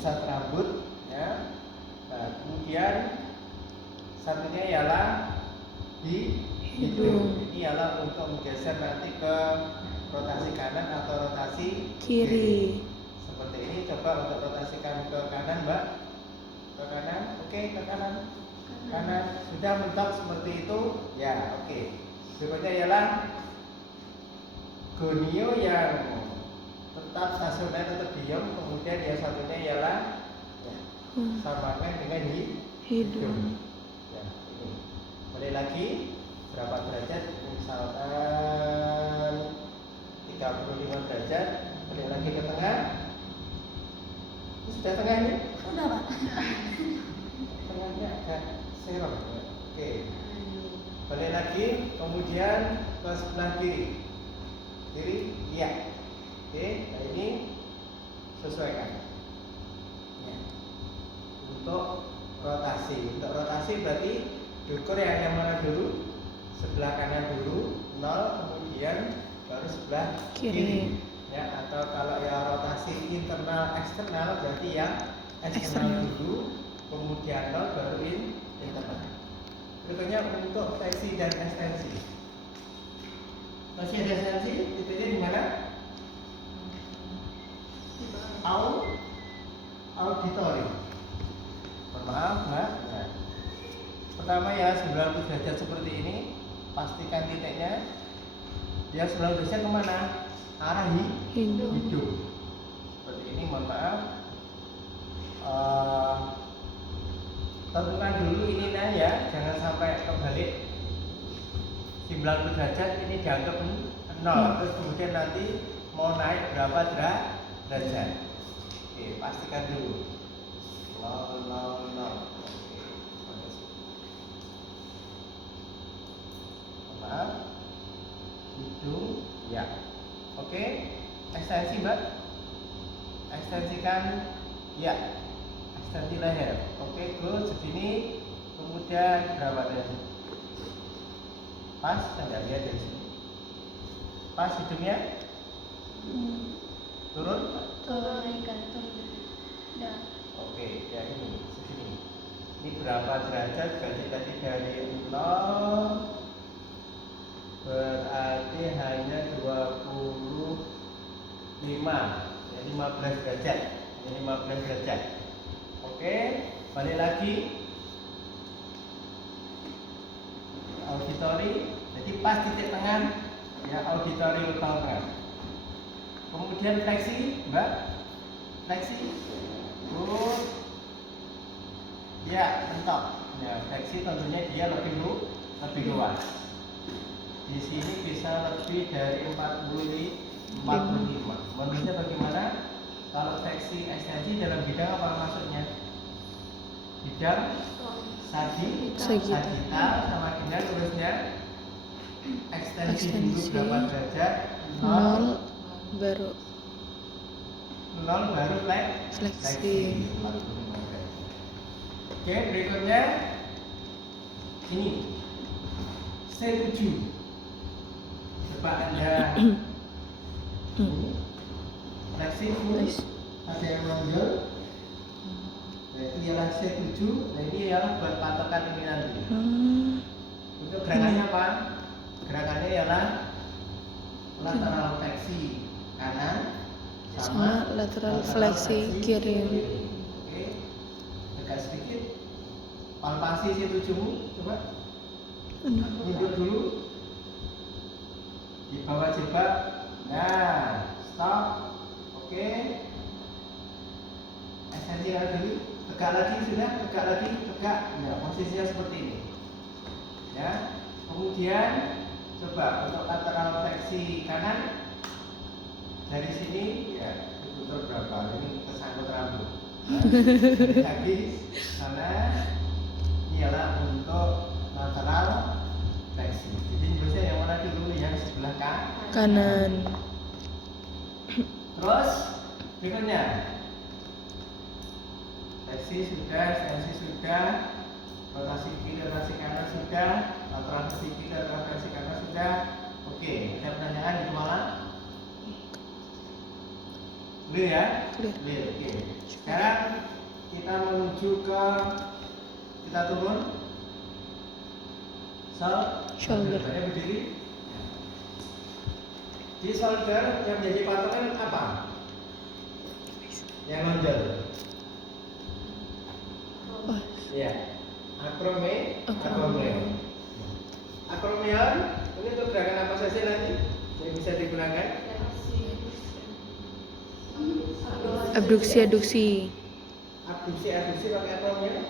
pusat rambut, ya. Nah, kemudian satunya ialah di hidung. Ini ialah untuk menggeser nanti ke rotasi kanan atau rotasi kiri. Seperti ini. Coba untuk rotasikan ke kanan, Mbak. Ke kanan, oke, ke kanan. Kanan sudah mentok seperti itu, ya, oke. Berikutnya ialah gonio yang tetap stasioner, tetap diam. Kemudian yang satunya ialah samakan dengan hidung. Ya, ini. Boleh lagi berapa derajat? Misalkan 35 derajat. Boleh lagi ke tengah. Sudah tengah ini? Sudah, Pak. Tengahnya agak serong. Oke. Balik lagi, kemudian ke sebelah kiri. Kiri, iya. Oke, nah ini sesuaikan. Ya. Untuk rotasi berarti diukur yang mana dulu? Sebelah kanan dulu, 0, kemudian baru sebelah kiri. Ya, atau kalau ya rotasi internal eksternal berarti yang eksternal dulu, kemudian 0 baru internal. Berikutnya untuk fleksi dan ekstensi. Fleksi dan ekstensi titiknya di mana? Auditory. Maaf, Mbak. Nah, pertama ya 90 derajat seperti ini, pastikan titiknya dia 90 derajat kemana? Arah hidung. Seperti ini, mohon maaf. Tentukan dulu ini ya, jangan sampai kebalik 90 derajat ini dianggap 0, terus kemudian nanti mau naik berapa derajat. Oke, pastikan dulu 0. Maaf, hidung, ya. Oke, ekstensi, Mbak. Ekstensikan, ya. Ekstensi leher. Oke, good. Segini. Kemudian berapa derajat? Pas, saya lihat dari sini. Pas hidungnya? Turun? Oke, ya ini segini. Ini berapa derajat? Berarti tadi dari 0 berarti hanya 25, ya 15 derajat. Ini 15 derajat. Oke, balik lagi. Auditory, jadi pas titik tengah, ya auditory utama. Kemudian fleksi, Mbak. Fleksi. Ya, mentok. Ya, fleksi tentunya dia lebih luas. Di sini bisa lebih dari 45. Menurutnya bagaimana? Kalau fleksi ekstensi dalam bidang apa maksudnya? Bidang sagital sama dengan lurusnya ekstensi dulu berapa derajat? 0 baru fleksi. Oke, berikutnya ini C7. Coba Anda fleksi full, ada yang menonjol. Nah, itu ialah C7. Nah, ini ialah buat patokan ini nanti. Untuk gerakannya apa? Gerakannya ialah lateral fleksi kanan sama lateral fleksi kiri. Oke, agak sedikit palpasi C7-mu, coba mundur dulu, di bawah jilbab. Nah, stop. Oke, ekstensi dulu, tegak lagi, sudah tegak lagi, tegak. Ya, posisinya seperti ini. Ya, kemudian coba untuk lateral fleksi kanan dari sini, ya diputar berapa? Ini kesangkut rambut. Nah, lagi sana ialah untuk lateral fleksi. Jadi biasanya yang mana dulu? Yang sebelah kanan. Terus berikutnya fleksi sudah, ekstensi sudah, rotasi kiri, rotasi kanan sudah, lateral fleksi kiri, lateral fleksi kanan sudah. Oke, ada pertanyaan di kepala? Clear ya? Clear. Oke. Sekarang kita menuju ke, kita turun Shoulder. Saya berdiri. Di shoulder yang menjadi patokan apa? Yang nonjol. Oh, Ya. Acromion. acromion. Ini untuk gerakan apa saja nanti yang bisa digunakan? Abduksi. Abduksi pakai acromion?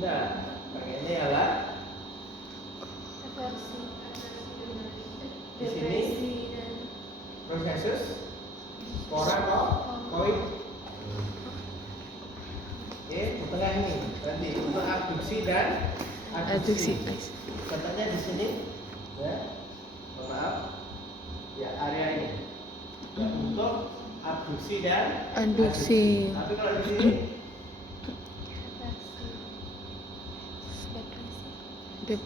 Enggak. Pakainya ialah di sini processus koid. Oke, di tengah ini nanti untuk abduksi dan Abduksi. Contohnya di sini, ya, maaf, ya area ini ya, untuk abduksi dan Adduksi. Tapi kalau di sini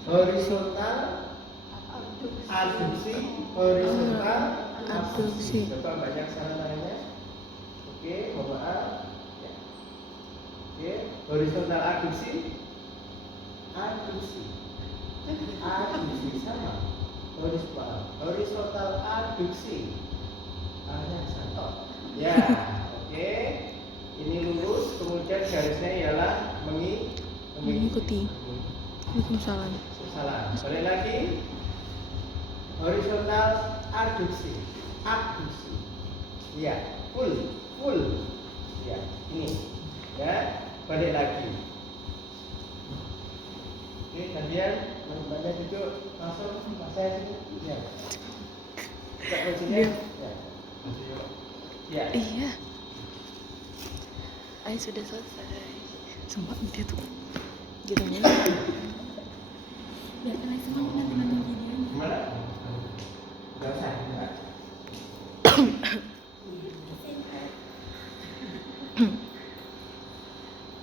horizontal abduksi, horizontal Abduksi. Coba banyak salah lainnya. Oke, mohon maaf. Ya. Oke, horizontal abduksi sama. Horizontal abduksi. Sama. Ya, oke. Ini lurus, kemudian garisnya ialah Mengikuti. Waalaikumsalam. Salah. Balik lagi. Horizontal abduksi. Ya, full. Ya, ini. Ya, balik lagi. Oke, kalian teman-temannya duduk langsung saya sini. Ya. Buka kuncinya. Ya. Ya. Iya. Ay, sudah selesai. Sumpah dia tuh gitu mulu. Gimana? Enggak usah, enggak.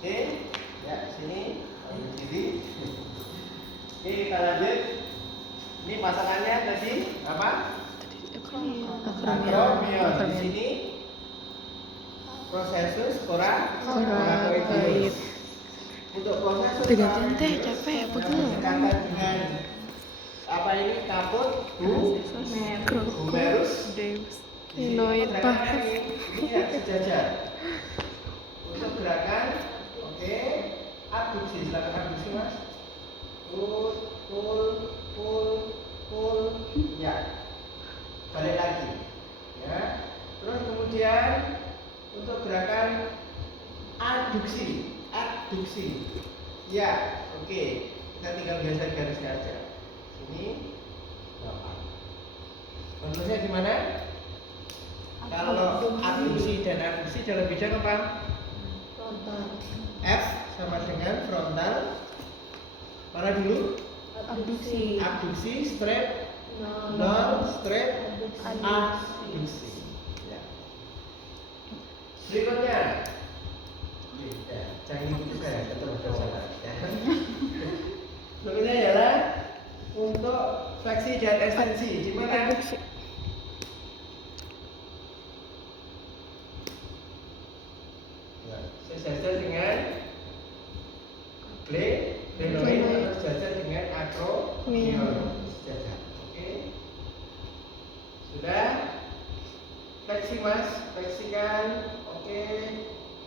Oke, ya sini, sini. Oke, kita lanjut. Ini pasangannya tadi apa? Acromion. Di sini processus Coracoid. Untuk processus Digantiin teh, capek ya, pegel. berdekatan dengan apa ini kaput, humerus, Inoid gerakan ini ya sejajar. Untuk gerakan, oke, abduksi, silakan abduksi mas. Pull, ya. Balik lagi, ya. Terus kemudian untuk gerakan adduksi, ya, oke. Kita tinggal geser garisnya aja. Ini, konteksnya di mana? Kalau abduksi dan adduksi dalam bidang apa? F sama dengan frontal. Mana dulu? Abduksi, straight, non straight, abduksi. Ya. Berikutnya, ya, jangan ikuti saya, tetap salah. Berikutnya ialah untuk fleksi dan ekstensi. Di mana? Sejajar dengan glenoid atau sejajar dengan acromion. Sejajar. Oke. Sudah? Fleksi mas, fleksikan. Oke.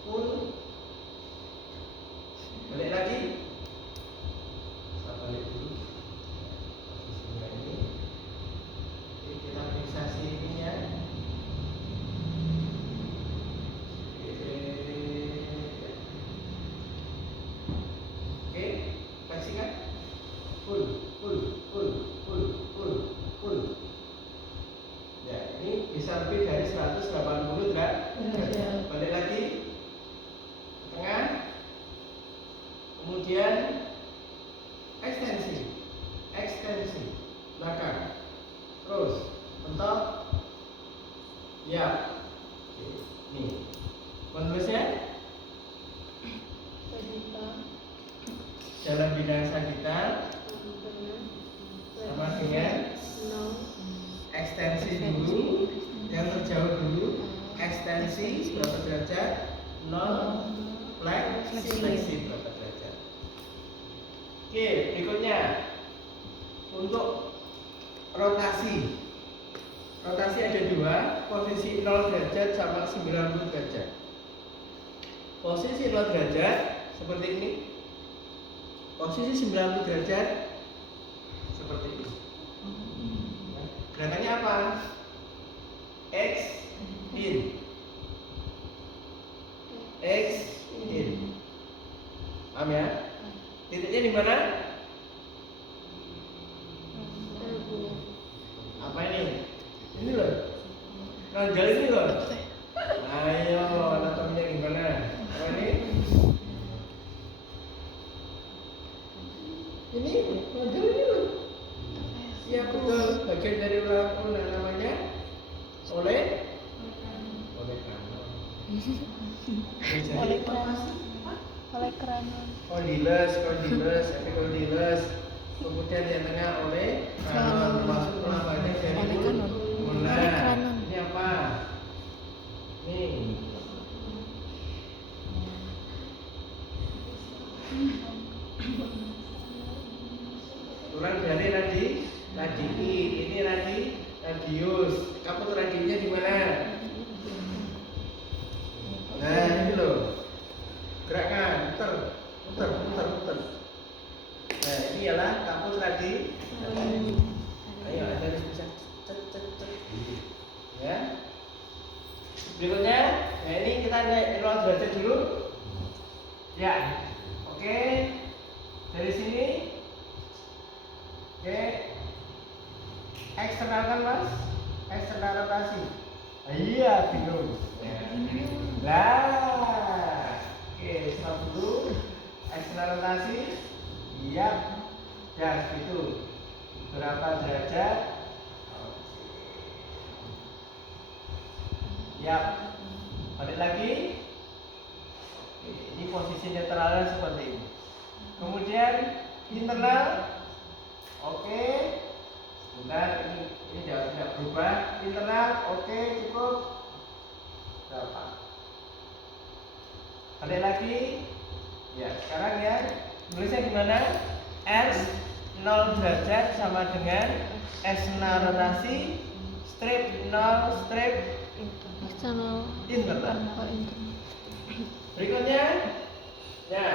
Full. Balik lagi. Saya balik dulu. Posisinya ini. Oke, kita fiksasi ininya. Oke, fleksikan. Full. Ya, ini bisa lebih dari 180 derajat. Balik lagi. Tengah. Kemudian ekstensi belakang, terus mentok, ya, nih, konversinya dalam bidang sagital sama dengan ekstensi dulu, yang terjauh dulu, ekstensi berapa derajat, non fleksibel berapa derajat. Oke, berikutnya untuk rotasi. Rotasi ada dua, posisi 0 derajat sama 90 derajat. Posisi 0 derajat seperti ini. Posisi 90 derajat seperti ini. Gerakannya apa? X in. X in. Paham ya? Titiknya di mana? Apa ini? Ini loh. Nonjol ini loh. Ayo, anatominya gimana? Apa ini? Ini nonjol ini loh. Iya betul. Bagian dari ulang namanya oleh kranon. Kondilus, epikondilus. Kemudian yang tengah oleh kranon, termasuk pelambangnya dari ulna. Ini apa? Nih. Turun dari radii, ini radius. Kaput radiusnya di mana? Nah, ini loh. Gerakan, putar. Nah, ini ialah kaput radius. Ayo, Anda bisa cet. Ya. Berikutnya, nah ini kita naik 0 derajat dulu. Ya. Oke. Dari sini. Oke. Eksternal kan, Mas? Eksternal rotasi. Iya, bingung. Lah. Oke, stop dulu. Eksternal rotasi. Iya. Ya, gitu. Berapa derajat? Ya. Balik lagi. Oke, ini posisi netralnya seperti ini. Kemudian internal. Oke. Sebentar, ini tidak berubah. Internal, oke, cukup. Berapa? Balik lagi. Ya, sekarang ya. Tulisnya gimana? S 0 derajat sama dengan eksternal rotasi strip 0 strip internal. Berikutnya, ya,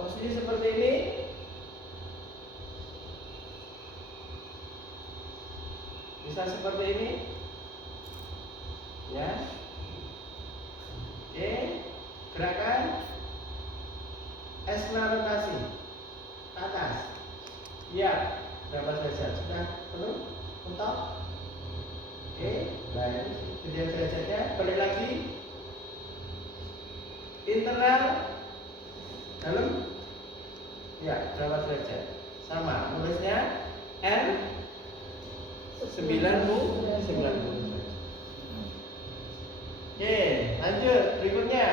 posisi seperti ini. Bisa seperti ini, ya. Oke, gerakan eksternal rotasi atas. Ya, berapa derajat? Sudah penuh? Mentok? Oke, baik. Kemudian derajatnya balik lagi. Internal dalam. Ya, berapa derajat? Sama, nulisnya N 90. Oke, lanjut berikutnya.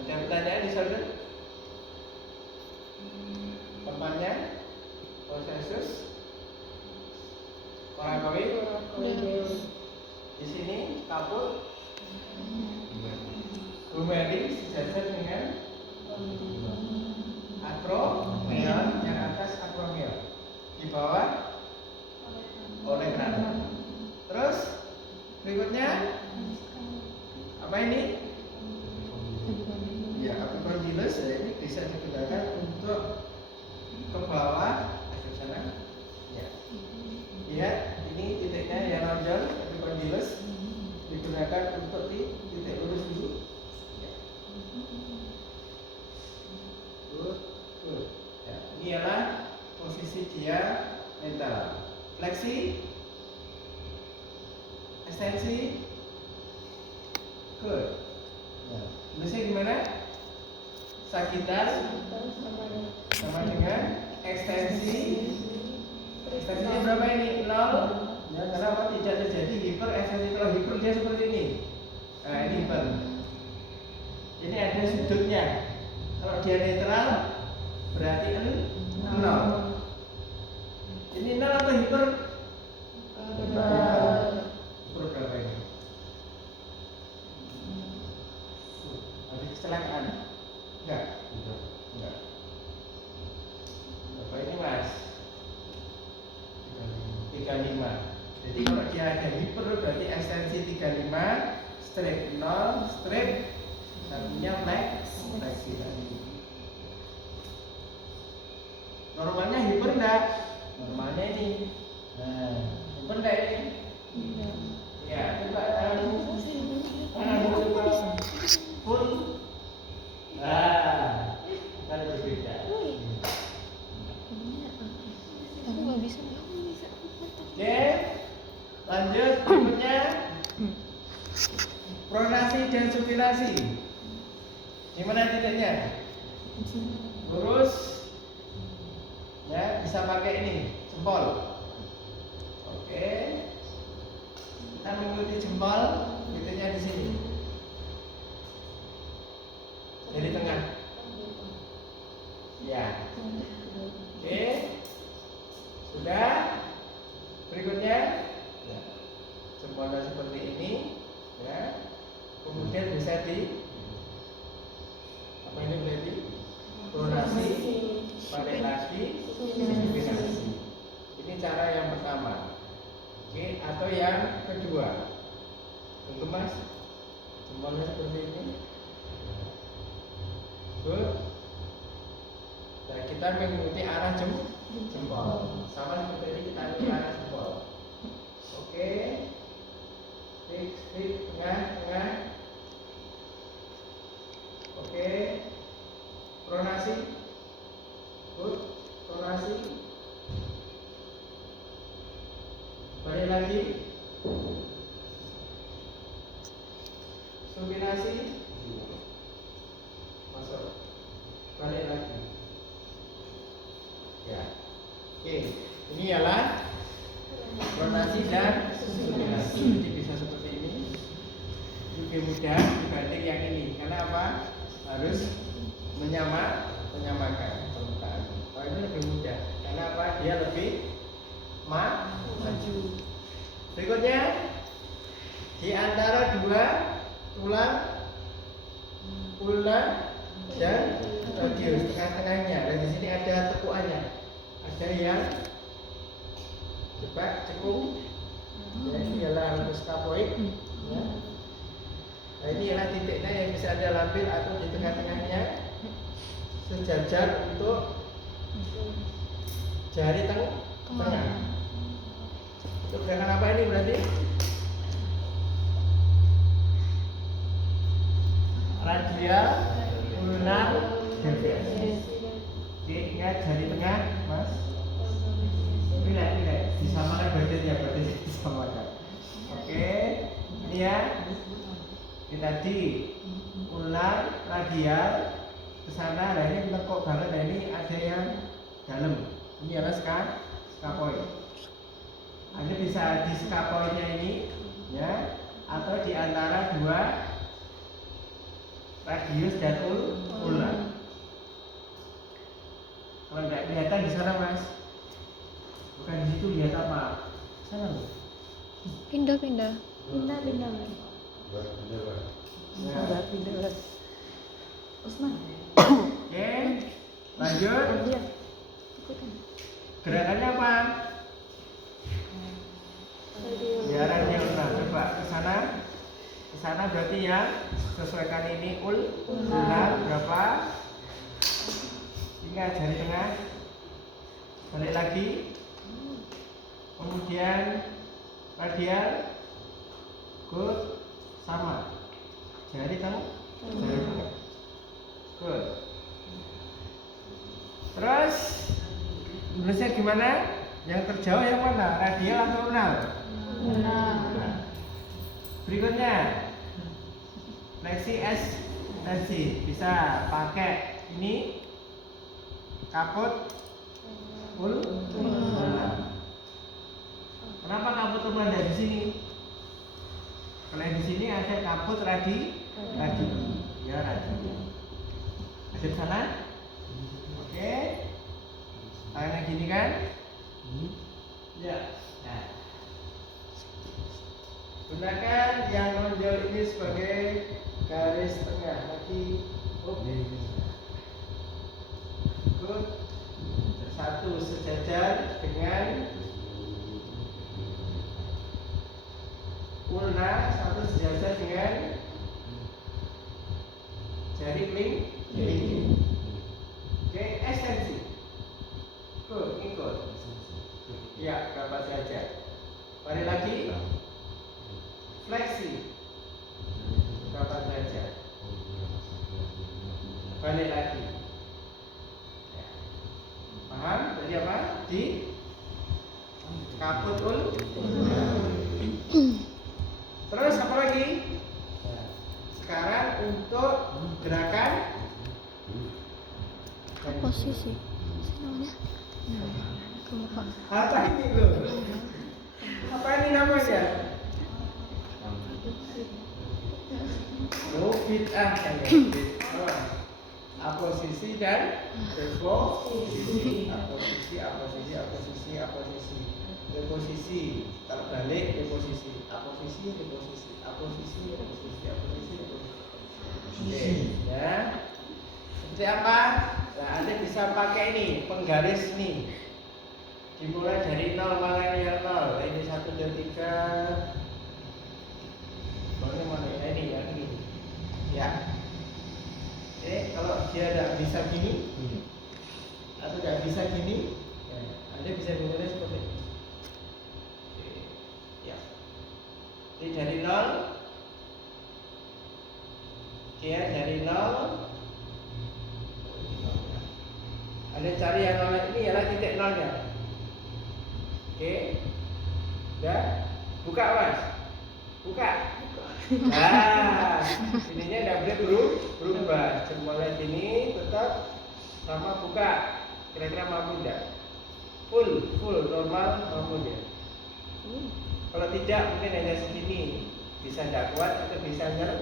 Ada pertanyaan di sana? Tempatnya konsensus orang kawin di sini kaput Bumeri sejajar dengan akromion, yang atas akromion, di bawah oleh kranon. Terus berikutnya apa ini? Ya, epikondilus. Ya, ini bisa digunakan untuk ke bawah ke sana. Ya. Lihat, ini titiknya yang nonjol, epikondilus digunakan untuk titik lurus dulu. Ya. Ya, ini adalah posisi dia mental. Fleksi, ekstensi, good. Ya. Tulisnya gimana? Sagital sama dengan ekstensi. Ekstensinya berapa ini? 0. Ya, karena apa? Tidak terjadi hiper ekstensi. Kalau hiper dia seperti ini. Nah, ini hiper. Ini ada sudutnya. Kalau dia netral berarti 0. Ini 0 atau hiper? Hiper. 35. Jadi kalau dia ada hiper berarti ekstensi 35, strip 0, strip satunya fleksi tadi. Normalnya hiper enggak? Normalnya ini. Nah, hiper enggak ini? Ya, coba tanganmu coba full. Kan berbeda. Aku nggak bisa. Oke, lanjut berikutnya pronasi dan supinasi. Gimana titiknya? Lurus, ya bisa pakai ini jempol. Oke, kita mengikuti jempol, titiknya di sini. Jadi tengah. Ya. Oke, sudah. Berikutnya, ya, jempolnya seperti ini, ya. Kemudian bisa di apa ini berarti pronasi, balik lagi, supinasi. Ini cara yang pertama. Oke, atau yang kedua. Tunggu mas, jempolnya seperti ini. Good. Nah, kita mengikuti arah jempol. Sama seperti ini kita mengikuti arah jempol. Oke. Fix, tengah. Oke. Pronasi. Good. Pronasi. Balik lagi. Supinasi. Masuk. Balik lagi. Ya. Oke. Ini ialah pronasi dan supinasi. Jadi bisa seperti ini. Lebih mudah dibanding yang ini. Karena apa? Harus menyamakan permukaan. Kalau ini lebih mudah. Karena apa? Dia lebih maju. Berikutnya di antara dua tulang ulna dan radius tengah-tengahnya. Dan di sini ada tekuannya. Ada yang cekung. Ya, ini ialah lambus scapoid. Ya. Nah, ini ialah titiknya yang bisa Anda lambil atau di tengah-tengahnya sejajar untuk jari tengah. Untuk gerakan apa ini berarti? Radial, ulnar, devius. Oke, ingat jari tengah, mas. Relax. Disamakan badannya, berarti disamakan. Oke, ini ya. Ini tadi ulnar, radial, kesana. Nah ini menekuk banget. Nah ini ada yang dalam. Ini adalah scapoid. Anda bisa di scapoidnya ini, ya, atau di antara dua radius dan ulnar. Kalau tidak kelihatan di sana mas, bukan di situ, lihat apa? Sana loh. Pindah. Pindah. Udah pindah. Usman. Oke, lanjut. Gerakannya apa? Ya radial. Nah, coba ke sana berarti ya sesuaikan ini ulnar berapa? Ingat jari tengah. Balik lagi. Kemudian radial. Good. Sama. Jari tengah. Good. Terus nulisnya gimana? Yang terjauh yang mana? Radial atau ulnar? Ulnar. Berikutnya fleksi ekstensi. Bisa pakai ini kaput ulnar. Kenapa kaput ulnar ada di sini? Kalau di sini ada kaput radi. Ya radi. Ada di sana? Oke. Tangannya gini kan? Ya. Nah. Gunakan yang menonjol ini sebagai garis tengah. Lagi. Good. Satu sejajar dengan ulna satu sejajar dengan jari kelingking. Oke, ekstensi. Ikut. Ya, berapa derajat? Balik lagi. Fleksi. Berapa derajat? Balik lagi. Ya. Paham? Tadi apa? Di kaput Terus apa lagi? Sekarang untuk gerakan Posisi. Namanya? Aku lupa. apa ini loh? Apa ini namanya? Bid'ah kan ya? Aposisi dan reposisi. Reposisi. Terbalik reposisi. Aposisi. Oke, ya. Seperti apa? Nah, Anda bisa pakai ini penggaris nih. Dimulai dari 0 mana yang 0. Ini 1 2 3. Mana ini yang ini. Ya. Oke, kalau dia tidak bisa gini atau tidak bisa gini, Anda bisa memulai seperti ini. Oke. Ya. Ini dari 0. Oke, dari 0. Anda cari yang 0 ini ialah titik 0-nya. Oke. Udah? Buka, Mas. Buka. Nah, ininya tidak boleh berubah. Mulai sini tetap sama buka. Kira-kira mampu tidak? Full normal mampu ya. Kalau tidak mungkin hanya segini. Bisa tidak kuat atau bisa nyerah.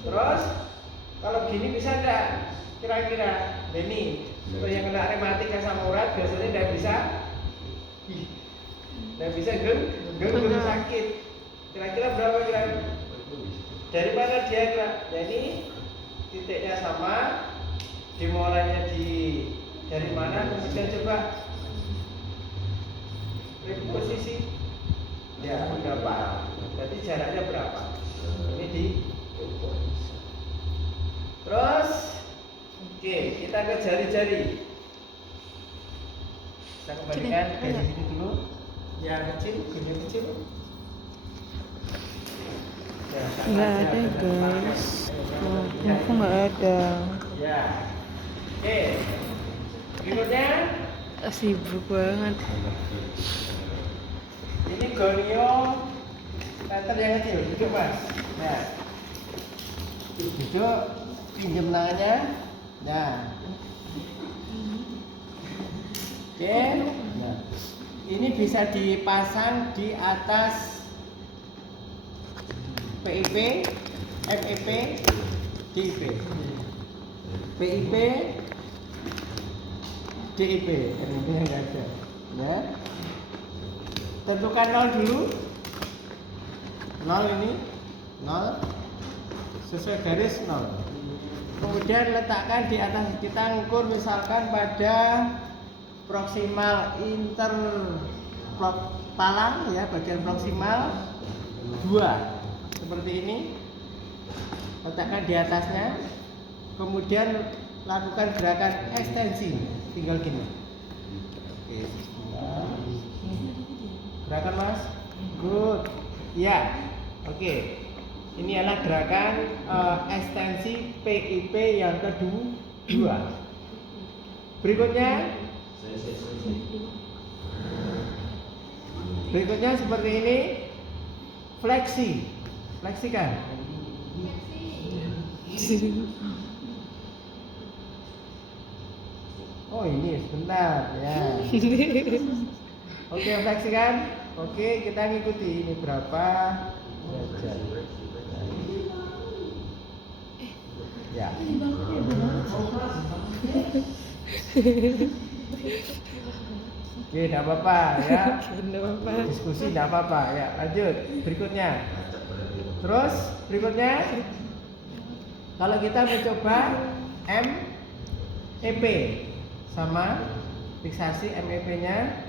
Terus kalau gini bisa tidak? Kira-kira ini kalau yang kena rematik asam urat biasanya tidak bisa geng sakit. Kira-kira berapa kira? Dari mana dia kira? Jadi titiknya sama, dimulainya dari mana, kemudian coba reposisi. Ya, berapa? Berarti jaraknya berapa? Ini di terus, oke, kita ke jari-jari. Kita kembalikan ke sini dulu. Yang kecil. Nggak ada guys. Aku nggak ada. Ya. Oke. Berikutnya Sibuk banget. ini gonio meter yang kecil, duduk Mas. Nah, duduk, pinjam tangannya. Nah, oke. Nah, ini bisa dipasang di atas PIP, MEP, DIP. PIP, DIP, ini enggak ada. Ya. Tentukan 0 dulu. 0 ini 0 sesuai garis 0. Kemudian letakkan di atas, kita ngukur misalkan pada proksimal interpalang ya, bagian proksimal 2 seperti ini, letakkan di atasnya, kemudian lakukan gerakan ekstensi, tinggal gini. Oke, gerakan Mas, good, ya, oke. Ini adalah gerakan ekstensi PIP yang kedua. Berikutnya seperti ini, fleksikan. Oh ini sebentar ya. Oke, fleksikan. Oke, kita ngikuti ini berapa derajat. Ya. Oke, tidak apa-apa ya. Diskusi tidak apa-apa ya. Lanjut, berikutnya. Terus berikutnya, kalau kita mencoba MEP sama fiksasi MEP-nya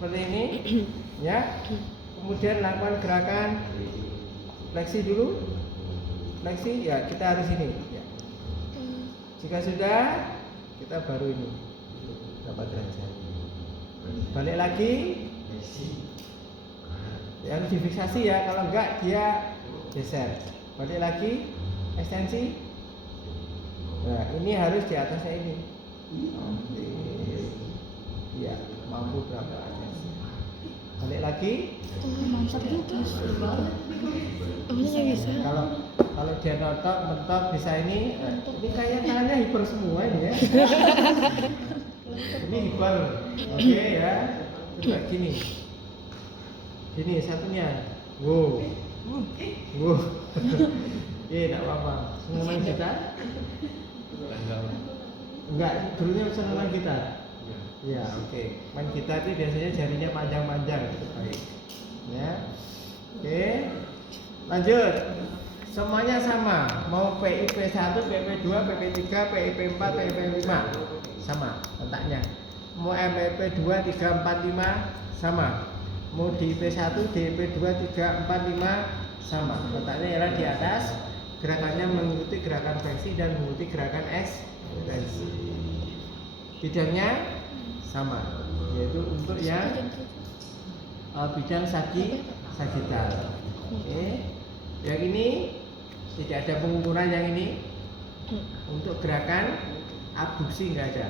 seperti ini, ya. Kemudian lakukan gerakan fleksi dulu, fleksi, ya kita harus ini. Ya. Jika sudah, kita baru ini dapat derajat. Balik lagi, ya, harus difiksasi ya, kalau enggak dia geser. Balik lagi, ekstensi. Nah, ini harus di atasnya ini. Iya, mampu berapa ekstensi. Balik lagi. Mantap juga. Omnya bisa. Kalau dia mentok bisa ini. Ini kayak tangannya hiper semua ini ya. Ini hiper. Oke ya. Coba gini. Gini satunya. Wow. Wow. Tidak apa-apa. Senang kita? Enggak, dulunya senang kita. Ya, oke. Main kita itu biasanya jarinya panjang-panjang. Baik. Ya. Oke. Lanjut. Semuanya sama. Mau PIP 1, PIP 2, PIP 3, PIP 4, PIP 5. Sama letaknya. Mau MIP 2, 3, 4, 5 sama. Mau di IP 1, di IP 2, 3, 4, 5 sama. Letaknya ialah di atas. Gerakannya mengikuti gerakan fleksi dan mengikuti gerakan ekstensi. Bidangnya sama, yaitu untuk yang bidang sagital. Oke. Yang ini tidak ada pengukuran, yang ini untuk gerakan abduksi nggak ada.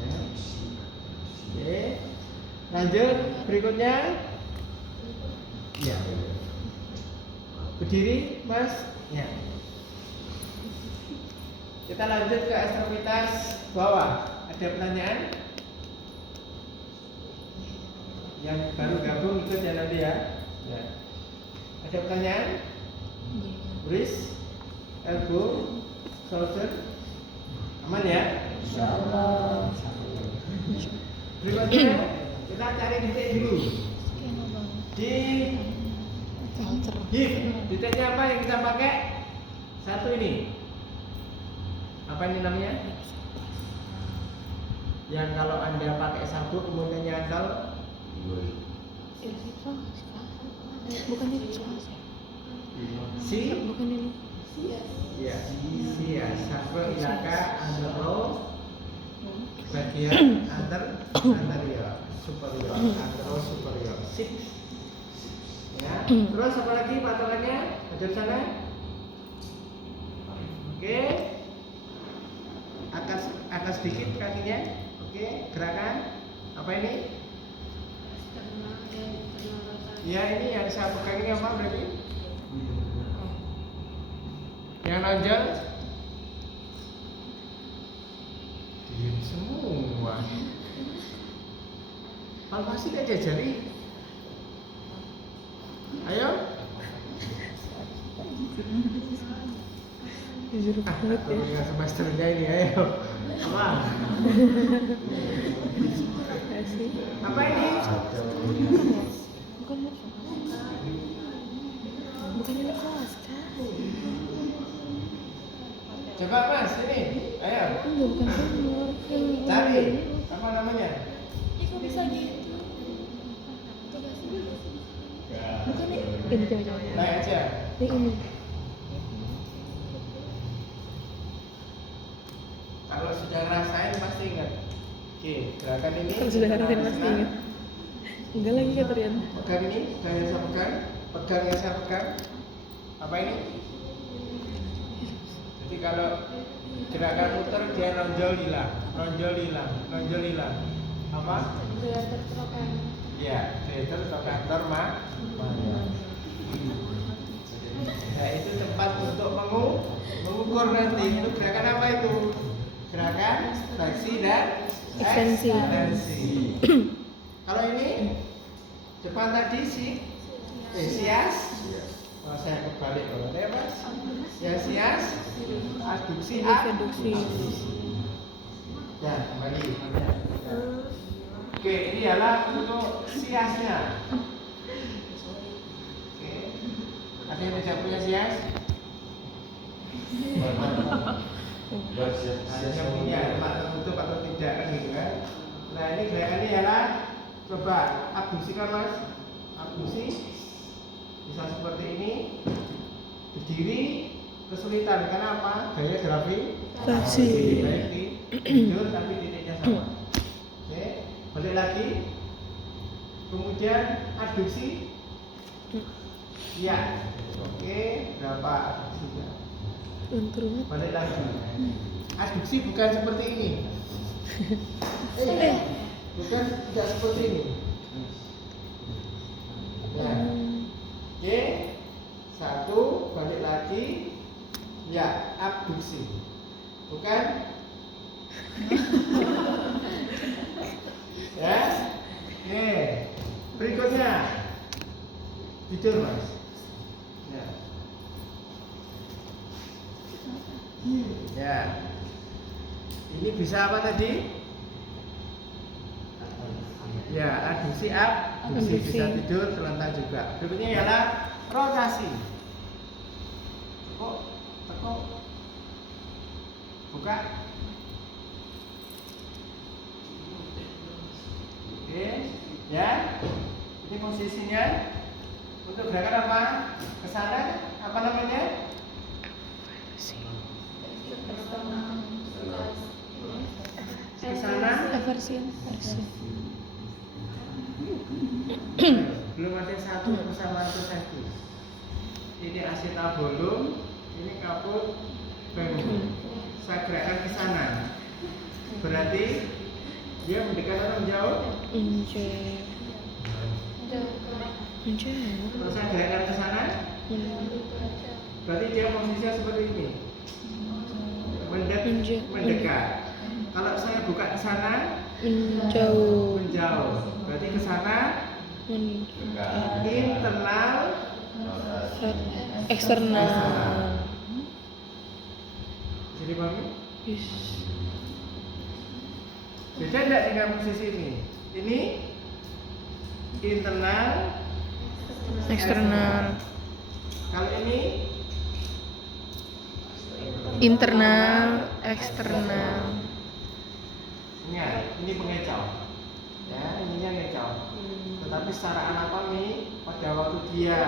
Ya. Oke. Lanjut berikutnya. Ya. Berdiri, Mas. Ya. Kita lanjut ke ekstremitas bawah. Ada pertanyaan? Yang baru gabung ikut ya nanti ya. Ya. Ada pertanyaan? Wrist, elbow, shoulder, aman ya? Insyaallah. Berikutnya kita cari titik dulu. Di hip, titiknya apa yang kita pakai? Satu ini. Apa ini namanya? Yang kalau Anda pakai sabuk kemudian nyantol. Bukan ini. Si? Bukan ini. Ya, si ya. Sabuk ilaka antero bagian anterior, superior, antero superior. Six. Ya. Terus apa lagi patokannya? Ada di sana? Oke. Angkat sedikit kakinya. Oke, gerakan apa ini? Ya, ini yang saya pegang ini apa berarti? Yang nonjol? Diam semua. Palpasi aja jari. Ayo. Jujur banget ya. Yang semesternya ini, ayo. Apa? Asik. Apa ini? Bukan ini. Bukan ini kelas kan? Coba Mas, ini. Ayo. Enggak, bukan sumur. Cari. Apa namanya? Kok bisa gitu? Coba sih. Bukan ini coba. Naik aja. Ini. Kalau sudah ngerasain pasti ingat. Oke, gerakan ini. Kalau sudah ngerasain pasti ingat. Enggak lagi kata Rian. Pegang ini, pegang yang saya pegang, pegang yang saya pegang. Apa ini? Jadi kalau gerakan muter dia nonjol hilang, nonjol hilang, nonjol hilang. Apa? Kreator trokan. Iya, creator atau kantor Nah itu tempat untuk mengukur nanti. Itu gerakan apa itu? Gerakan fleksi dan Ekstensi. Kalau ini depan tadi sias. Oh, saya kebalik kalau ya Mas. Ya sias, adduksi, Adduksi. Ya kembali. Oke, ini adalah untuk siasnya. Oke. Ada yang tidak punya sias? Ada yang punya, mak tertutup atau tidak kan gitu kan? Nah ini gerakannya ialah Coba abduksikan mas, abduksi bisa seperti ini. Berdiri kesulitan karena apa? Gaya Gravitasi. baik tidur tapi titiknya sama. Oke, balik lagi. Kemudian abduksi. Ya. Oke, berapa abduksinya? Untung. Balik lagi. Abduksi bukan seperti ini. Bukan tidak seperti ini. Ya. Oke. Satu, balik lagi. Ya, abduksi. Bukan? Ya. Oke. Berikutnya. Tidur, Mas. Ya. Ya. Ini bisa apa tadi? Ya, abduksi, abduksi. Bisa tidur, terlentang juga. Berikutnya ialah rotasi. Tekuk. Buka. Oke, ya. Ini posisinya untuk gerakan apa? Ke sana, apa namanya? Ke sana. Eversi. Belum ada satu bersama satu. Ini acetabolum, ini kapur bambu. Saya gerakkan ke sana. Berarti dia mendekat atau menjauh? Menjauh. Kalau saya gerakkan ke sana, berarti dia posisinya seperti ini. Mendekat. Kalau saya buka ke sana, Menjauh. Berarti ke sana internal, Eksternal. jadi pahami? Yes. Beda tidak dengan posisi ini? Ini internal, Eksternal. Kalau ini Internal, eksternal. ini pengecau. Ya, ininya ngecau. Tetapi secara anatomi pada waktu dia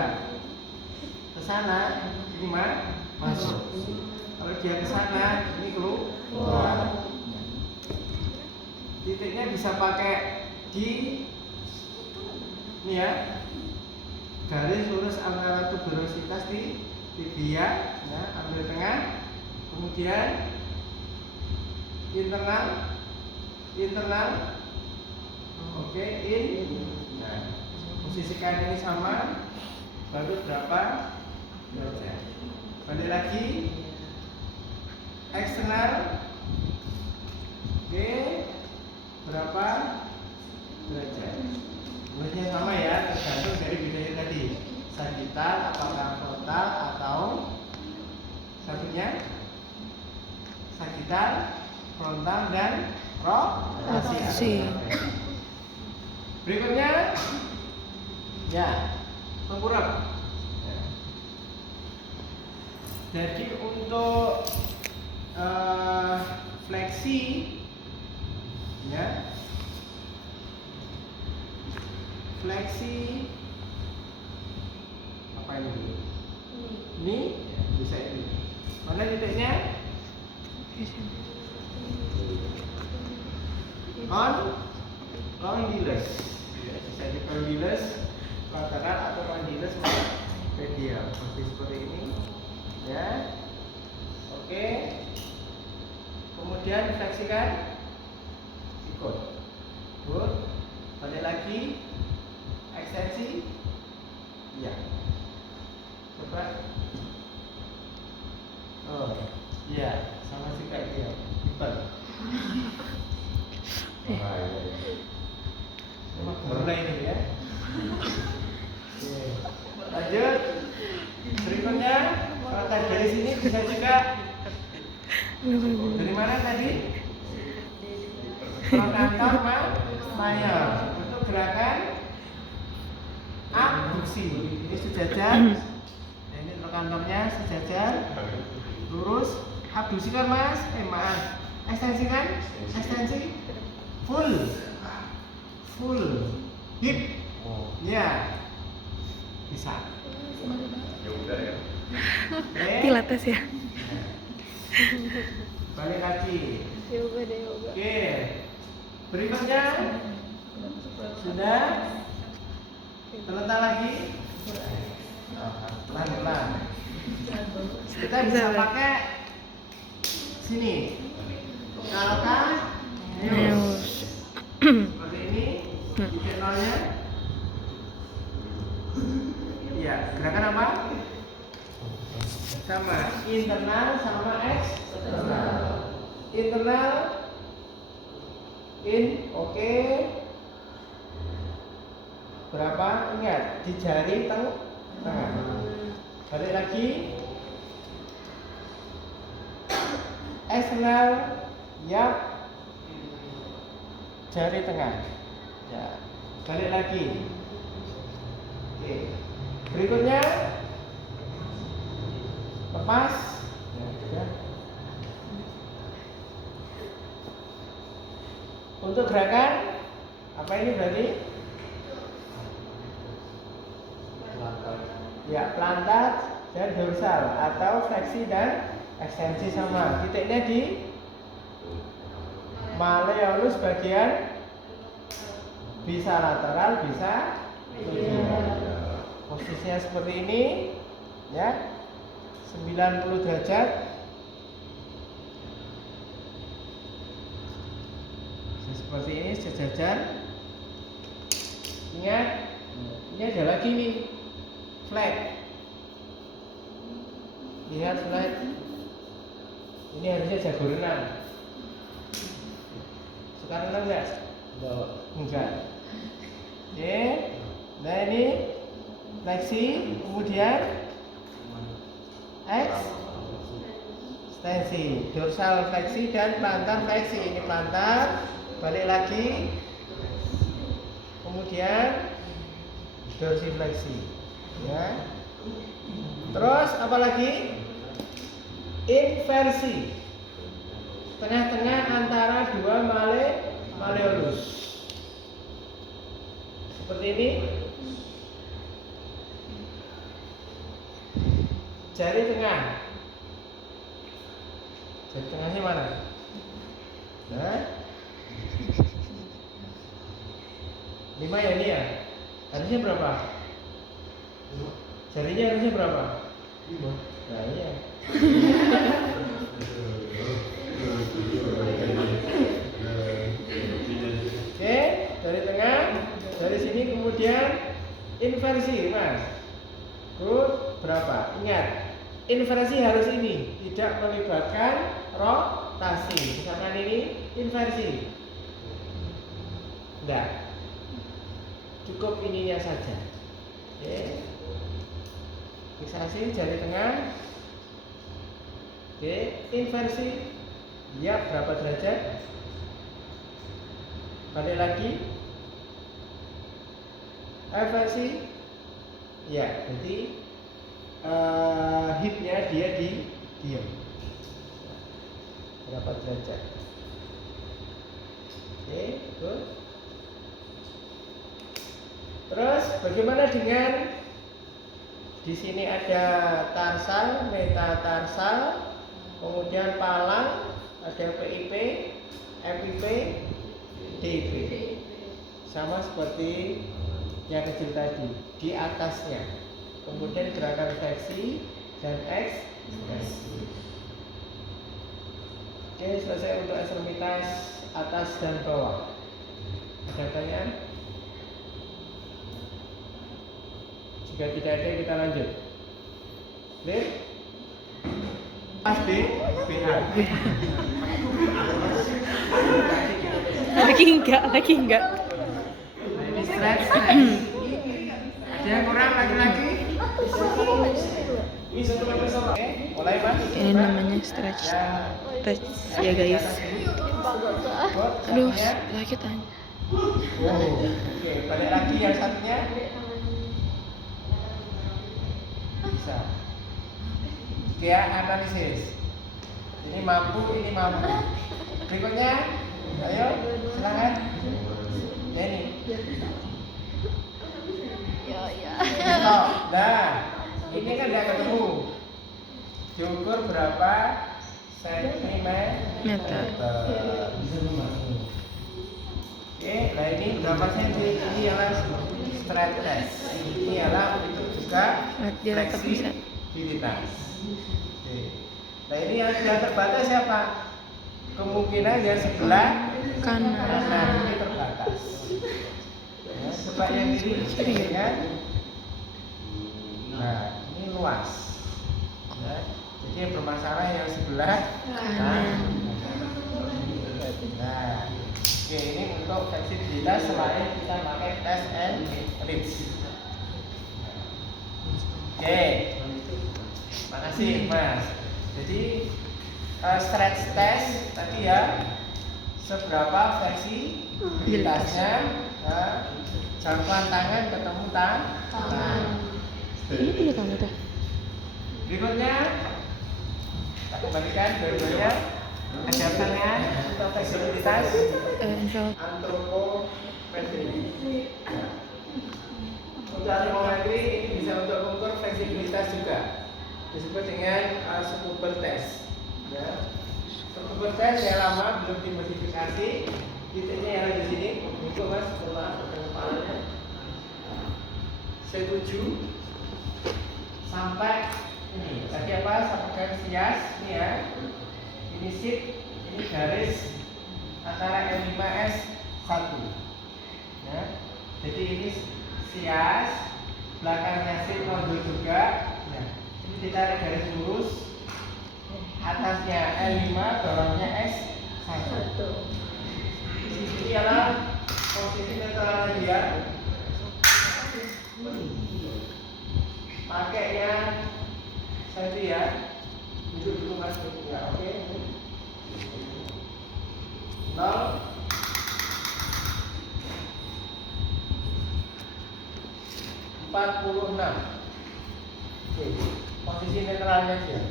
ke sana ini masuk. Kalau dia ke sana ini keluar. Titiknya bisa pakai di ini ya, garis lurus antara tuberositas di tibia, ya, ambil tengah, kemudian internal, oke, nah, posisikan ini sama, baru berapa derajat. Balik lagi, eksternal, oke, berapa derajat. Luasnya sama ya, tergantung dari bedanya tadi. Sagital, apakah frontal atau satunya sagital, frontal dan rotasi. Berikutnya, ya, tengkurap. Jadi untuk fleksi, ya, fleksi apa ini dulu? Ini ya, bisa ini. Mana titiknya? Condylus. Ya, bisa di condylus lateral atau condylus medial. Seperti ini. Ya. Oke. Kemudian fleksikan ikut. Good. Balik lagi. Ekstensi. Ya. Coba. Oh, iya, sama juga dia. Lipat. Mulai ini ya. Oke. Lanjut. Berikutnya, kalau tadi dari sini bisa juga. Dari mana tadi? Pronator mayor untuk gerakan abduksi. Ini sejajar. Nah, ini kantornya sejajar, lurus. Abduksi kan mas? Maaf. Ekstensi kan? Ekstensi full. hip. Ya. Bisa. Yoga ya. Oke. Pilates ya. Balik lagi. Yoga deh, yoga. Oke. Berikutnya sudah terletak lagi. Pelan-pelan. Kita bisa pakai sini. Kalau kan Neus. seperti ini, titik nolnya. Iya, gerakan apa? Sama internal sama eksternal. Internal in, oke. Berapa? Ingat di jari tengah. Balik lagi. Eksternal, yap. Jari tengah. Ya. Balik lagi. Oke. Berikutnya lepas. Ya. Untuk gerakan apa ini berarti? Ya, plantar dan dorsal atau fleksi dan ekstensi sama. Titiknya di malleolus bagian bisa lateral, bisa medial. Posisinya seperti ini, ya, 90 derajat. Seperti ini sejajar. Ingat, ini ada lagi nih, flat. Lihat flat. Ini harusnya jago renang. Sekarang renang enggak? Enggak. Oke. Nah ini fleksi, kemudian ekstensi, dorsal fleksi dan plantar fleksi. Ini plantar, balik lagi, kemudian dorsifleksi. Ya. Terus apa lagi? Inversi, tengah-tengah antara dua malleolus. Seperti ini. Jari tengah. Jari tengahnya mana? Nah. 5 ya ini ya. Harusnya berapa? Jarinya harusnya berapa? 5. Nah iya. Oke, dari tengah, dari sini kemudian inversi, Mas. Good, berapa? Ingat, inversi harus ini, tidak melibatkan rotasi. Misalkan ini inversi. Enggak. Cukup ininya saja. Oke. Fiksasi jari tengah. Oke, inversi. Ya, berapa derajat? Balik lagi. Inversi. Ya, jadi hipnya dia di diam. Berapa derajat? Oke, good. Terus bagaimana dengan di sini ada tarsal, metatarsal, kemudian palang, ada PIP, FIP, DIP. Sama seperti yang kecil tadi, di atasnya. Kemudian gerakan fleksi dan ekstensi. Oke, selesai untuk ekstremitas atas dan bawah. Ada pertanyaan? Jika tidak ada, kita lanjut. Clear? Pas B, BH. Lagi enggak. Nah, ini stretch. Ada yang kurang lagi-lagi? Oke, mulai Mas. Ini namanya stretch ya guys. Aduh, sakit aja. Oke, balik lagi yang satunya. Bisa. Oke ya, analisis. Ini mampu, ini mampu. Berikutnya, ayo, silakan. Ya ini. Nah, ini kan nggak ketemu. Diukur berapa sentimeter? Oke, nah ini berapa senti? Ini adalah stress test. Ini adalah untuk juga fleksibilitas. Oke. Nah ini yang terbatas siapa? Kemungkinan yang sebelah kanan ini terbatas. Ya, coba yang kiri kan? Nah ini luas. Ya, jadi yang bermasalah yang sebelah kanan. Nah, oke ini untuk fleksibilitas selain kita pakai test and reach. Oke, makasih Mas. Jadi stretch test tadi ya, seberapa fleksibilitasnya, jangkauan tangan ketemu tangan. Ini punya kamu tuh. Berikutnya, kita kembalikan dua-duanya. Ada pertanyaan untuk fleksibilitas? Insya Allah. Antropometri. Untuk antropometri ini bisa untuk mengukur fleksibilitas juga. Disebut dengan scuba test. Ya. Scuba test yang lama belum dimodifikasi. Titiknya yang ada di sini. Itu Mas, maaf kepalanya. C7 sampai ini. Tadi apa? Sampai sias ini ya. Ini sheet, ini garis antara L5S1 ya. Jadi ini sias, belakangnya sheet nodul juga ya. Ini ditarik garis lurus, atasnya L5, bawahnya S1. Ini adalah posisi netral dia. Pakainya senti ya. Duduk dulu Mas ya, oke. 0 46. Oke, posisi netralnya dia.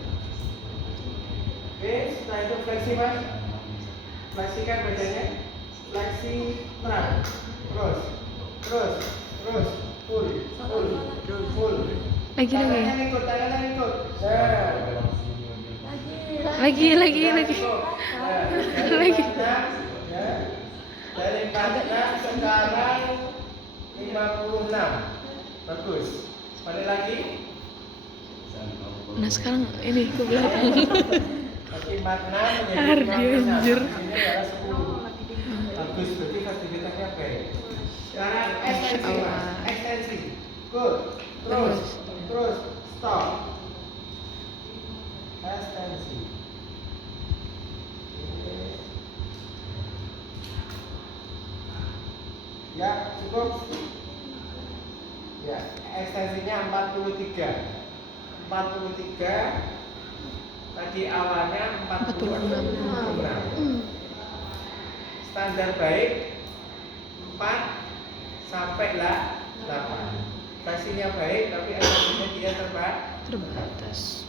Oke, setelah itu fleksi Mas. Fleksikan badannya. Fleksi terang. Terus. Full. Lagi. Tangannya ikut. Lagi. Lagi. Dari 46 sekarang 56. Bagus. Balik lagi. Nah sekarang ini ke belakang. Lagi 46 Ardi anjir. Ini adalah 10. Bagus, berarti fasilitasnya baik. Sekarang ekstensi Mas. Ekstensi. Good. Terus. Stop. Ekstensi. Ya, cukup. Ya, ekstensinya 43. Tadi awalnya 46. Standar baik 4 sampai 8. Fleksinya baik tapi ekstensinya dia terbatas.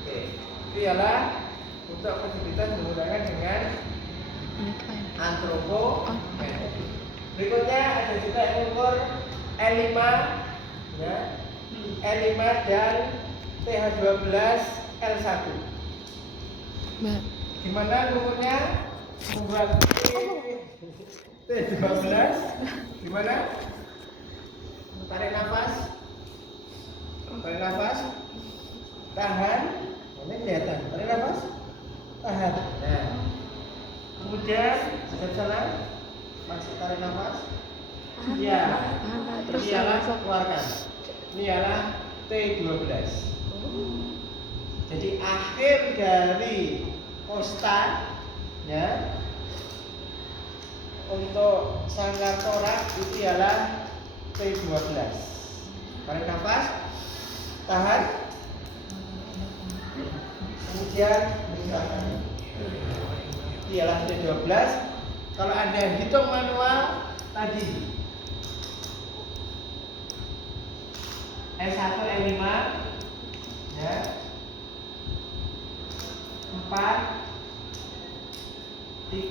Oke. Itu ialah untuk fleksibilitas menggunakan dengan antropometri. Berikutnya ada juga yang mengukur L5 ya. L5 dan TH12 L1. Gimana mengukurnya? Membuat T12 gimana? Tarik nafas. Tahan. Ini kelihatan. Tarik nafas. Tahan. Nah. Kemudian sudah salah. Masih tarik nafas. Iya. Ini ialah keluarkan. Ini ialah T12. Jadi akhir dari kostan ya untuk sanggar torak itu ialah T12. Tarik nafas, tahan, kemudian misalkan itu ialah T12. Kalau Anda hitung manual tadi S1 L5 ya 4 3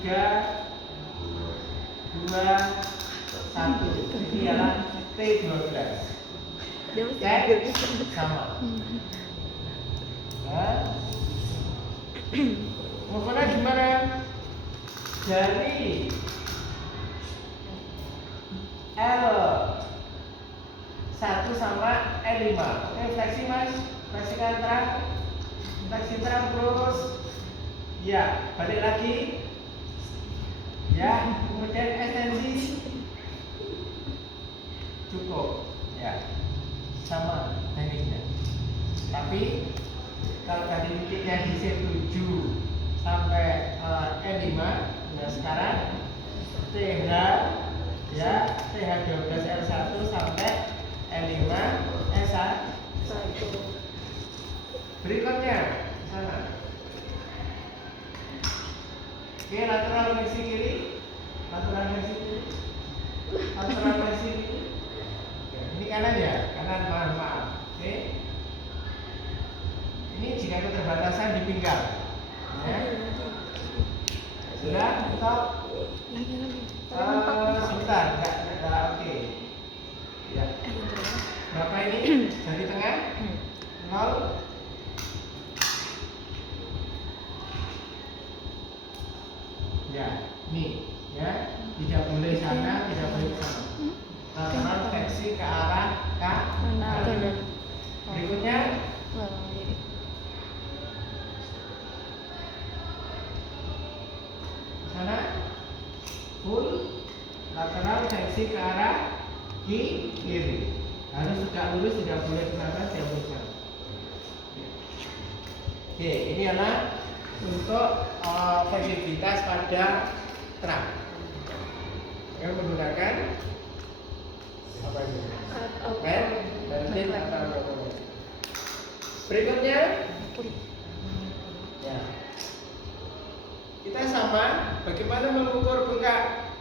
2 1 ini ialah T12. Dia mesti Cek. gitu. Sama. Nah, maksudnya gimana? Dari L1 sama L5. Oke, fleksi mas, fleksikan terang, fleksi terang terus. Ya, balik lagi. Ya, kemudian ekstensi. Cukup. Ya, sama tekniknya. Tapi kalau tadi titiknya di C7 sampai E5, nah sekarang TH ya TH12 L1 sampai E5 S1. Berikutnya sana. Oke, lateral fleksi kiri, lateral fleksi kiri, lateral fleksi kiri. Oke, ini kanan ya, kanan maaf. Oke. Ini jika keterbatasan di pinggang. Ya. Sudah, stop. Lagi. Sebentar, enggak oke. Ya. Berapa ini? Dari tengah? 0. Ya, nih, ya. Tidak boleh sana, tidak boleh sana. Lateral fleksi ke arah kanan. Berikutnya sana full lateral fleksi ke arah kiri. Harus tegak lurus, tidak boleh ke sana, tidak boleh ke sana. Oke, ini adalah untuk fleksibilitas pada truk. Yang menggunakan apa ini? Beltin atau apa? Berikutnya, ya. Kita sama, bagaimana mengukur bengkak?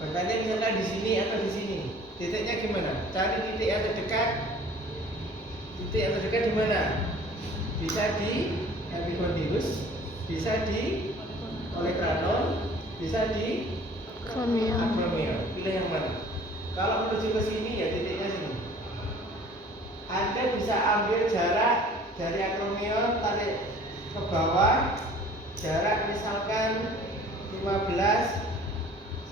Bengkaknya misalkan di sini atau di sini. Titiknya gimana? Cari titik yang terdekat. Titik yang terdekat di mana? Bisa di epikondylus, bisa di olecranon, bisa di acromion. Pilih yang mana? Kalau menuju ke sini ya titiknya sini. Anda bisa ambil jarak dari acromion, tarik ke bawah. Jarak misalkan 15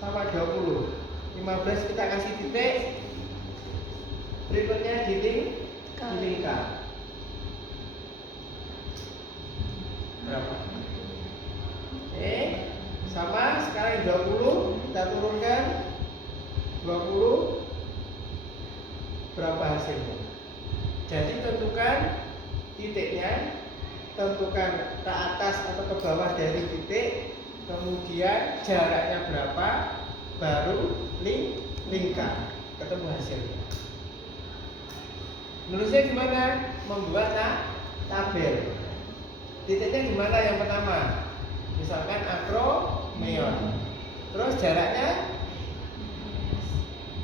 sama 20. 15 kita kasih titik. Berikutnya dilingkar. Berapa? Oke, sama sekarang 20 kita turunkan 20. Berapa hasilnya? Jadi tentukan titiknya, tentukan ke atas atau ke bawah dari titik, kemudian jaraknya berapa, baru lingkar, ketemu hasilnya. Nulisnya gimana? Membuat tabel. Titiknya gimana yang pertama? Misalkan acromion. Terus jaraknya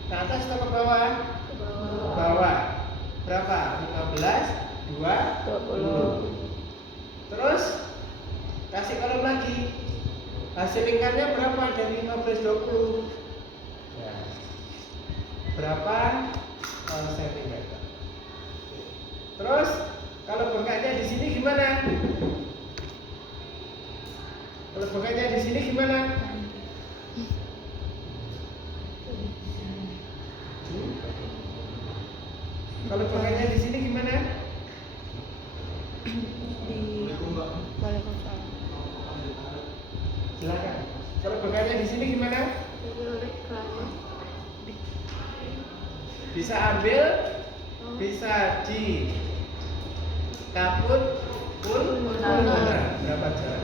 ke atas atau ke bawah? Ke bawah. Berapa? 15, 20. Terus kasih kolom lagi. Hasil lingkarnya berapa dari 15, 20? Ya. Berapa sentimeter? Terus kalau bengkaknya di sini gimana? Kalau bengkaknya di sini gimana? Kalau bengkaknya di sini gimana? Silakan. Kalau bengkaknya di sini gimana? Bisa ambil, bisa di kaput pun berapa jarak?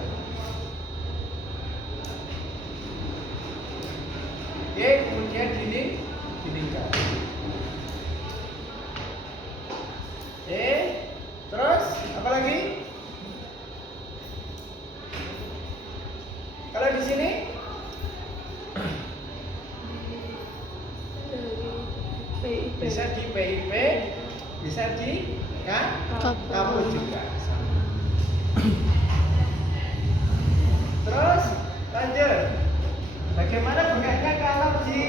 Oke, kemudian dilingkar. Oke, terus apa lagi? Kalau di sini bisa di PIP, bisa di kaput juga. Terus lanjut. Bagaimana bengkaknya kalau di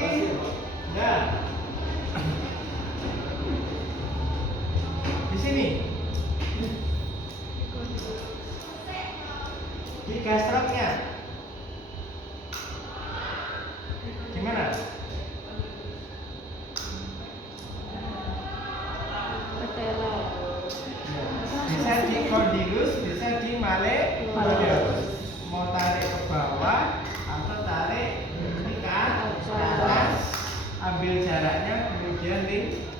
kondilus, bisa di malleolus. Mau tarik ke bawah atau tarik ini ke atas, ambil jaraknya kemudian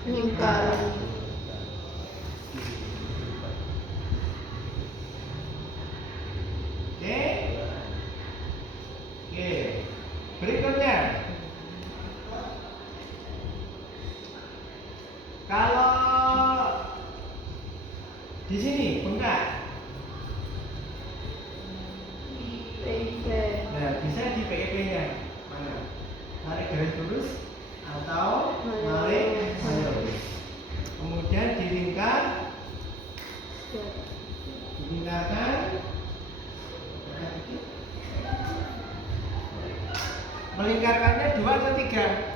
Lingkar. Oke. Oke. Berikutnya. Kalau di sini bengkak. Nah, bisa di PEP-nya. Mana? Tarik garis lurus atau malleolus. Kemudian dilingkarkan. Melingkarkannya 2 atau 3?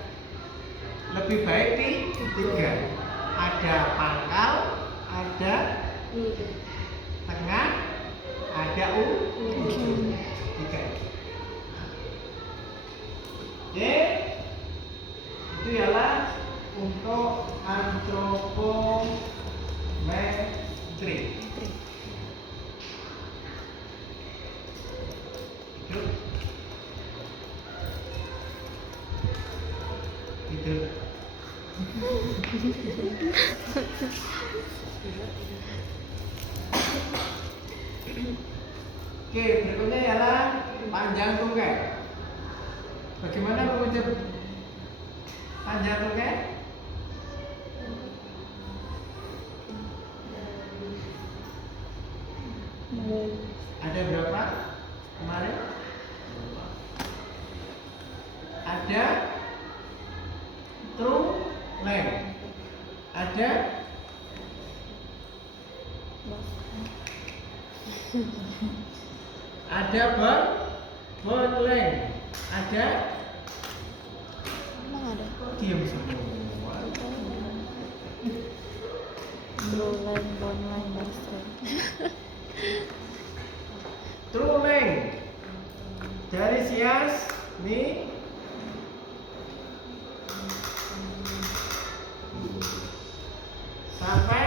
Lebih baik di 3. Ada pangkal, ada tengah, ada ujung. 3. Oke. Itu ialah untuk antropometri. Tidur. Oke, berikutnya ialah panjang tungkai. Bagaimana mengucap panjang tungkai? Ada berapa kemarin? Ada true length. Ada bone length. Ada Emang ada? diam semua. Blue line, bone line, dan straight. True length dari sias ini sampai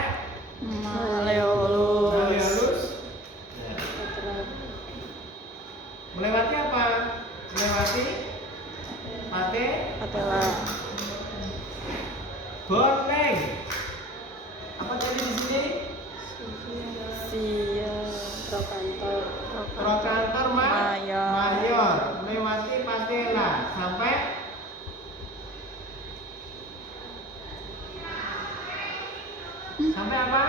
malleolus. Melewati apa? Melewati Patella. bone length. Apa tadi di sini? Trochanter mayor melewati patella sampai apa?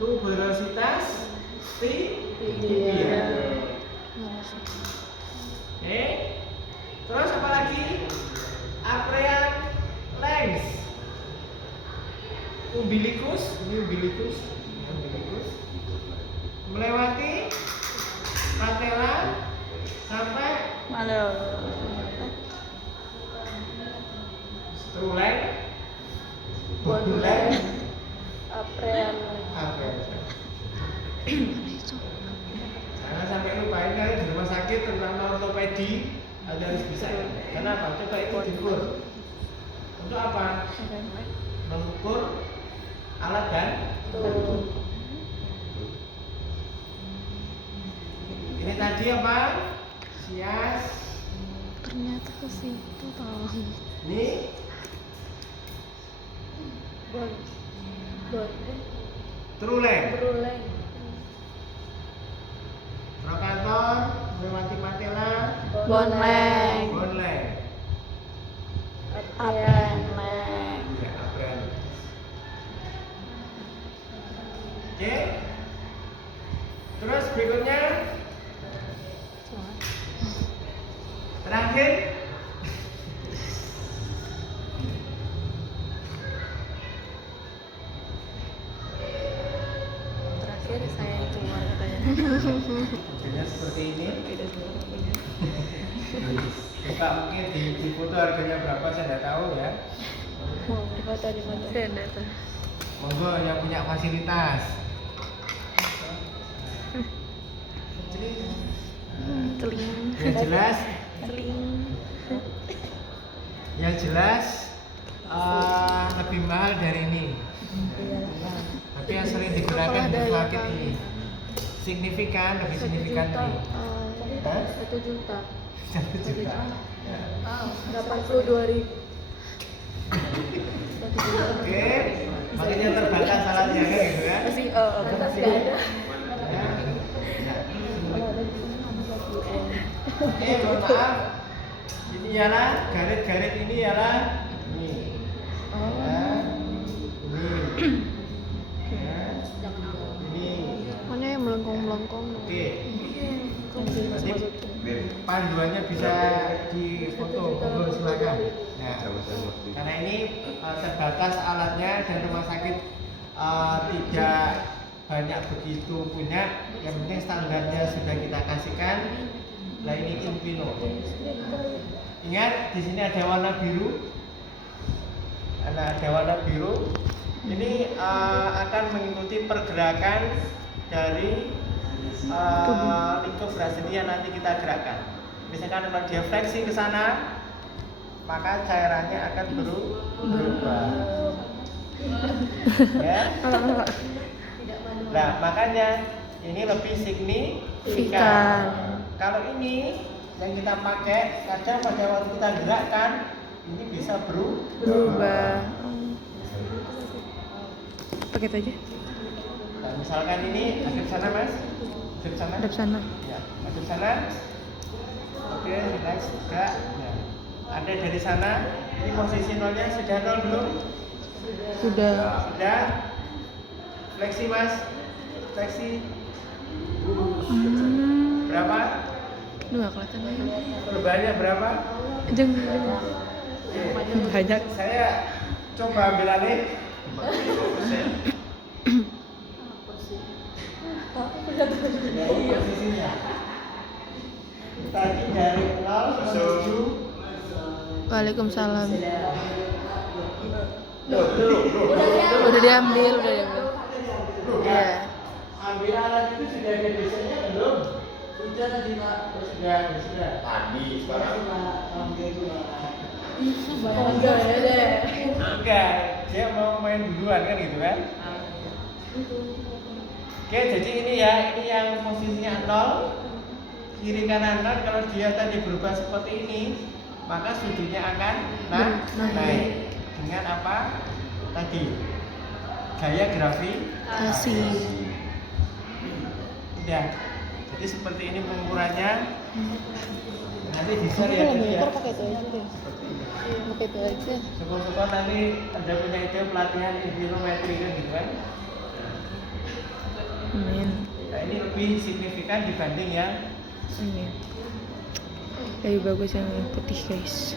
Tuberositas tibia. Oke. Terus apa lagi? Aprean length. Umbilicus melewati patella sampai true length, bone length, aprean. Jangan sampai lupain kalian di rumah sakit terutama ortopedi harus bisa ya. Kenapa? Coba itu diukur. Untuk apa? Mengukur alat dan bentuk. Ini tadi apa? Sias. Ternyata ke situ tahu. Ini true length. Trochanter melewati patella. Bone length. Aprean length. Ya, aprean. Oke. Terus berikutnya terakhir Saya cuma katanya. modelnya seperti ini. Coba mungkin di foto harganya berapa saya tidak tahu ya. Di foto. Saya enggak tahu. Monggo yang punya fasilitas. Teling. Yang jelas, Teling. yang jelas lebih mahal dari ini. Tapi yang sering digunakan di market ini signifikan, lebih signifikan ini. Hah? 1 juta. 1 juta. Ya. 82.000. Oke, makanya terbatas alatnya kan gitu kan? Masih ada. Ya. Oke, mohon maaf. Ini ialah garit-garit ini ialah ini. Ya. Ini. Ya. Ini. Mana yang melengkung-melengkung? Oke. Nanti panduannya bisa difoto, monggo silakan. Nah, karena ini terbatas alatnya dan rumah sakit tidak banyak begitu punya. Yang penting standarnya sudah kita kasihkan. Nah ini Infino. Ingat di sini ada warna biru. Ada warna biru. Ini akan mengikuti pergerakan dari lingkup beras ini yang nanti kita gerakkan. Misalkan kalau dia fleksi ke sana, maka cairannya akan berubah. Ya. Nah, makanya ini lebih signifikan. Kalau ini yang kita pakai, kadang pada waktu kita gerakkan, ini bisa berubah. Pakai itu aja. Nah, misalkan ini hadap sana mas, hadap sana. Hadap sana. Ya, hadap sana. Oke, relax juga. Ya. Ada dari sana. Ini posisi nolnya sudah nol belum? Sudah. Sudah. Fleksi mas, fleksi. Berapa? Lu nggak kelihatan lagi. Perubahannya berapa? Jeng. Banyak. Saya coba ambil alih. 45%. Ini posisinya. Tadi dari 0 menuju. Waalaikumsalam. Udah diambil. Iya. Ambil alat itu sudah ada biasanya belum? Sudah tadi Pak. Sudah. Tadi sekarang. Enggak, dia mau main duluan kan gitu kan? Oke, jadi ini yang posisinya 0, kiri kanan 0. Kalau dia tadi berubah seperti ini, maka sudutnya akan naik. Dengan apa? Tadi gaya gravitasi. Udah. Jadi seperti ini pengukurannya. Nanti bisa lihat ini ya. Pakai itu aja deh. Pakai itu aja. Syukur-syukur nanti Anda punya ide pelatihan infinometri kan gitu kan. Amin. Nah ini lebih signifikan dibanding yang Amin. Lebih bagus yang putih guys.